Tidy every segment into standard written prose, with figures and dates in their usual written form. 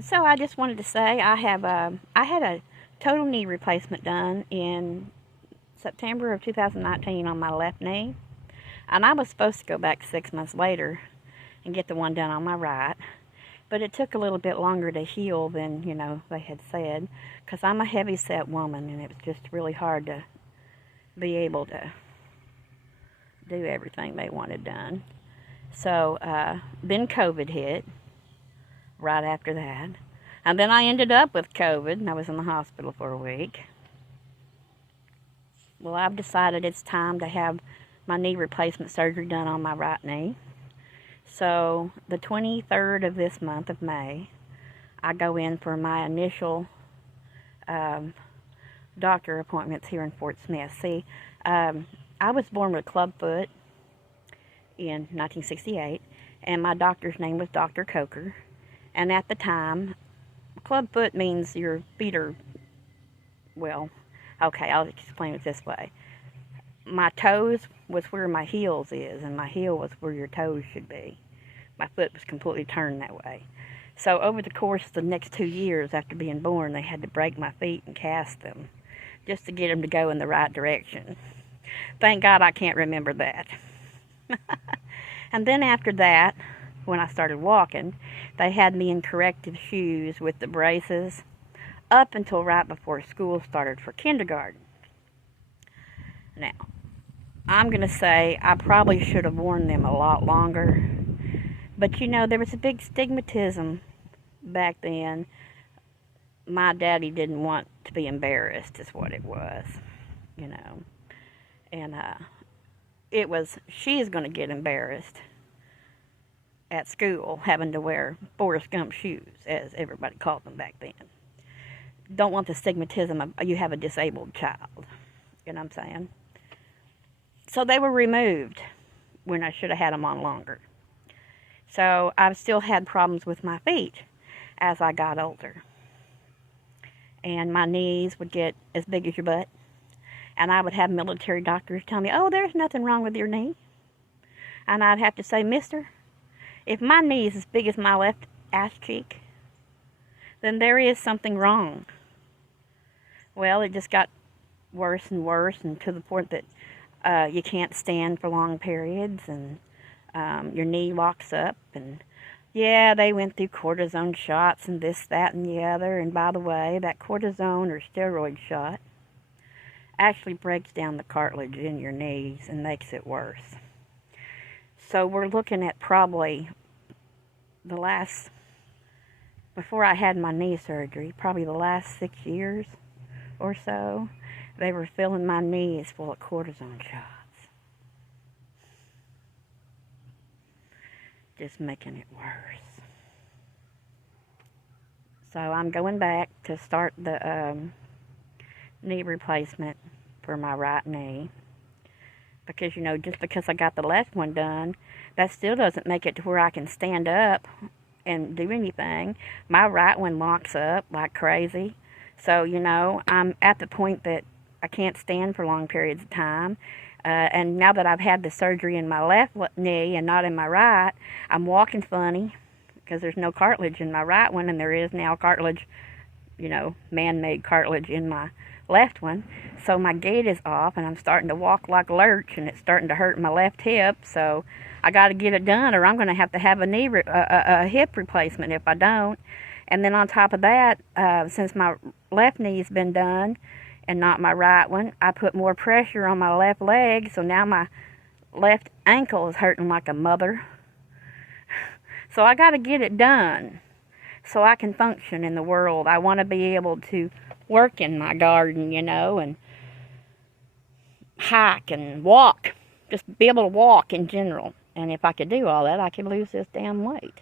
So I just wanted to say I had a total knee replacement done in September of 2019 on my left knee, and I was supposed to go back 6 months later and get the one done on my right, but it took a little bit longer to heal than they had said, because I'm a heavy set woman, and it was just really hard to be able to do everything they wanted done. So then COVID hit right after that. And then I ended up with COVID, and I was in the hospital for a week. Well, I've decided it's time to have my knee replacement surgery done on my right knee. So the 23rd of this month of May, I go in for my initial doctor appointments here in Fort Smith. See, I was born with clubfoot in 1968, and my doctor's name was Dr. Coker. And at the time, clubfoot means your feet are, well, okay, I'll explain it this way. My toes was where my heels is, and my heel was where your toes should be. My foot was completely turned that way. So over the course of the next 2 years after being born, they had to break my feet and cast them just to get them to go in the right direction. Thank God I can't remember that. And then after that, when I started walking, they had me in corrective shoes with the braces up until right before school started for kindergarten. Now, I'm going to say I probably should have worn them a lot longer, but there was a big stigmatism back then. My daddy didn't want to be embarrassed, is what it was, and it was, she's going to get embarrassed at school having to wear Forrest Gump shoes, as everybody called them back then. Don't want the stigmatism of you have a disabled child. You know what I'm saying? So they were removed when I should have had them on longer. So I've still had problems with my feet as I got older. And my knees would get as big as your butt. And I would have military doctors tell me, oh, there's nothing wrong with your knee. And I'd have to say, mister, if my knee is as big as my left ass cheek, then there is something wrong. Well, it just got worse and worse, and to the point that you can't stand for long periods, and your knee locks up. And yeah, they went through cortisone shots and this, that, and the other. And by the way, that cortisone or steroid shot actually breaks down the cartilage in your knees and makes it worse. So we're looking at probably before I had my knee surgery, probably the last 6 years or so, they were filling my knees full of cortisone shots. Just making it worse. So I'm going back to start the knee replacement for my right knee. Because, just because I got the left one done, that still doesn't make it to where I can stand up and do anything. My right one locks up like crazy. So, I'm at the point that I can't stand for long periods of time. And now that I've had the surgery in my left knee and not in my right, I'm walking funny because there's no cartilage in my right one, and there is now cartilage, man-made cartilage in my left one. So my gait is off, and I'm starting to walk like a lurch, and it's starting to hurt my left hip. So I got to get it done, or I'm going to have a hip replacement if I don't. And then on top of that, since my left knee's been done and not my right one, I put more pressure on my left leg, so now my left ankle is hurting like a mother. So I got to get it done so I can function in the world. I want to be able to work in my garden, and hike and walk. Just be able to walk in general. And if I could do all that, I could lose this damn weight.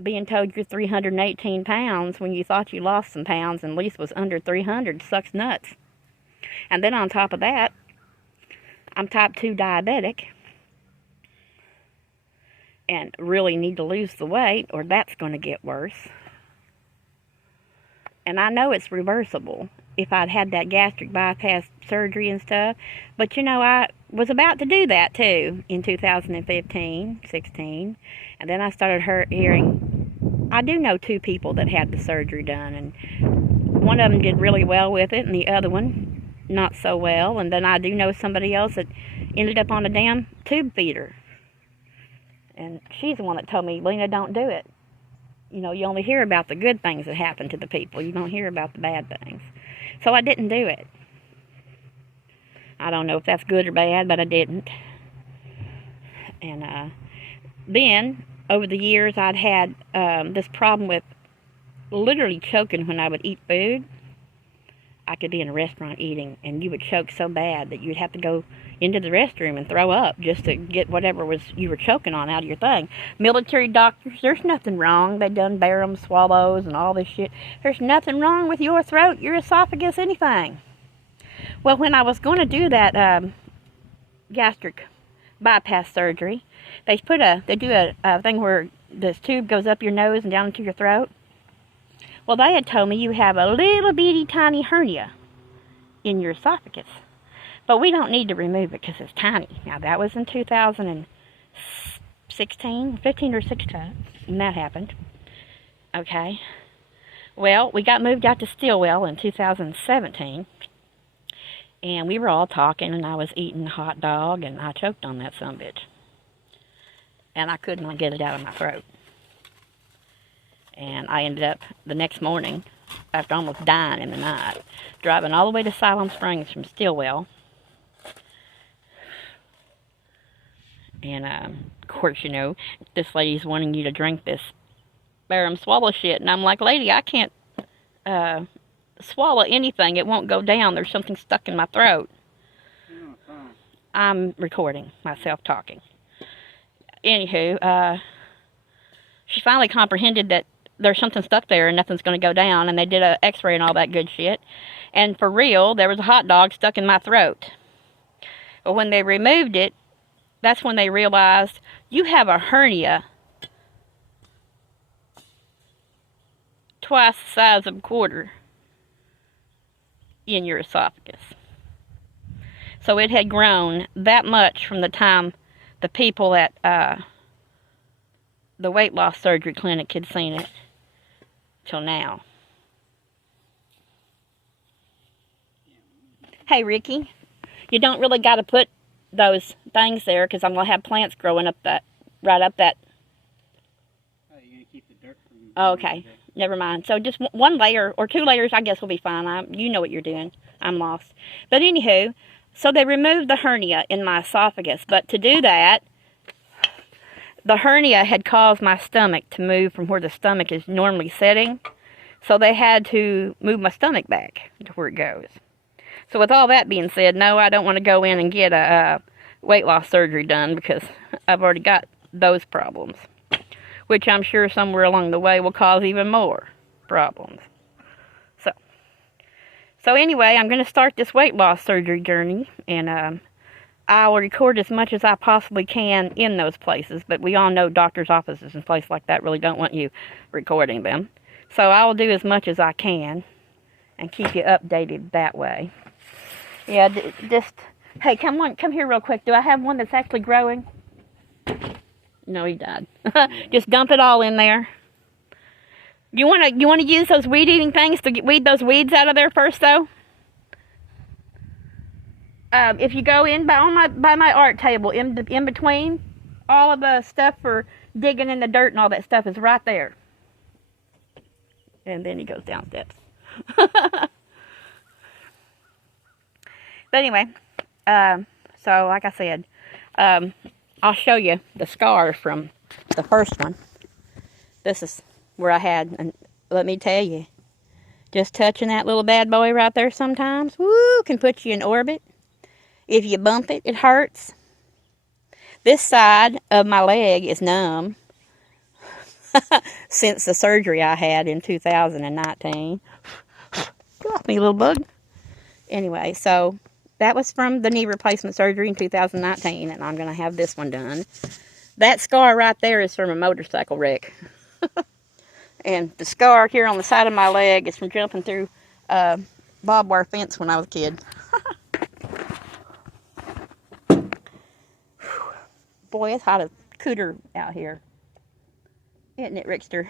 Being told you're 318 pounds when you thought you lost some pounds and at least was under 300 sucks nuts. And then on top of that, I'm type 2 diabetic and really need to lose the weight, or that's going to get worse. And I know it's reversible if I'd had that gastric bypass surgery and stuff. But, I was about to do that, too, in 2015, 16. And then I started hearing I do know 2 people that had the surgery done, and one of them did really well with it, and the other one not so well. And then I do know somebody else that ended up on a damn tube feeder. And she's the one that told me, Lena, don't do it. You know, you only hear about the good things that happen to the people. You don't hear about the bad things. So I didn't do it. I don't know if that's good or bad, but I didn't. And then, over the years, I'd had this problem with literally choking when I would eat food. I could be in a restaurant eating, and you would choke so bad that you'd have to go into the restroom and throw up just to get whatever was you were choking on out of your thing. Military doctors, there's nothing wrong. They done barium swallows and all this shit. There's nothing wrong with your throat, your esophagus, anything. Well, when I was going to do that gastric bypass surgery, they do a thing where this tube goes up your nose and down into your throat. Well, they had told me you have a little bitty tiny hernia in your esophagus. But we don't need to remove it because it's tiny. Now, that was in 2016, 15 or 16, when that happened. Okay. Well, we got moved out to Stillwell in 2017. And we were all talking, and I was eating a hot dog, and I choked on that sumbitch. And I could not get it out of my throat. And I ended up, the next morning, after almost dying in the night, driving all the way to Siloam Springs from Stillwell. And, of course, you know, this lady's wanting you to drink this barium swallow shit. And I'm like, lady, I can't swallow anything. It won't go down. There's something stuck in my throat. I'm recording myself talking. Anywho, she finally comprehended that there's something stuck there and nothing's going to go down. And they did an x-ray and all that good shit. And for real, there was a hot dog stuck in my throat. But when they removed it, that's when they realized you have a hernia twice the size of a quarter in your esophagus. So it had grown that much from the time the people at the weight loss surgery clinic had seen it till now. Hey, Ricky, you don't really got to put those things there because I'm going to have plants growing up right up that. Oh, you're going to keep the dirt from... Oh, okay. Never mind. So just 1 layer or 2 layers, I guess, will be fine. You know what you're doing. I'm lost. But anywho, so they removed the hernia in my esophagus. But to do that, the hernia had caused my stomach to move from where the stomach is normally sitting. So they had to move my stomach back to where it goes. So with all that being said, no, I don't want to go in and get a weight loss surgery done because I've already got those problems, which I'm sure somewhere along the way will cause even more problems. So anyway, I'm going to start this weight loss surgery journey, and I'll record as much as I possibly can in those places, but we all know doctors' offices and places like that really don't want you recording them. So I'll do as much as I can and keep you updated that way. Yeah, just, hey, come here real quick. Do I have one that's actually growing? No, he died. Just dump it all in there. You want to use those weed-eating things to weed those weeds out of there first, though? If you go in by my art table, in between, all of the stuff for digging in the dirt and all that stuff is right there. And then he goes down steps. But anyway, so like I said, I'll show you the scar from the first one. This is where I had, and let me tell you, just touching that little bad boy right there sometimes, woo, can put you in orbit. If you bump it, it hurts. This side of my leg is numb since the surgery I had in 2019. Get off me, little bug. Anyway, so that was from the knee replacement surgery in 2019, and I'm going to have this one done. That scar right there is from a motorcycle wreck. And the scar here on the side of my leg is from jumping through barbed wire fence when I was a kid. Boy, it's hot as cooter out here. Isn't it, Rickster?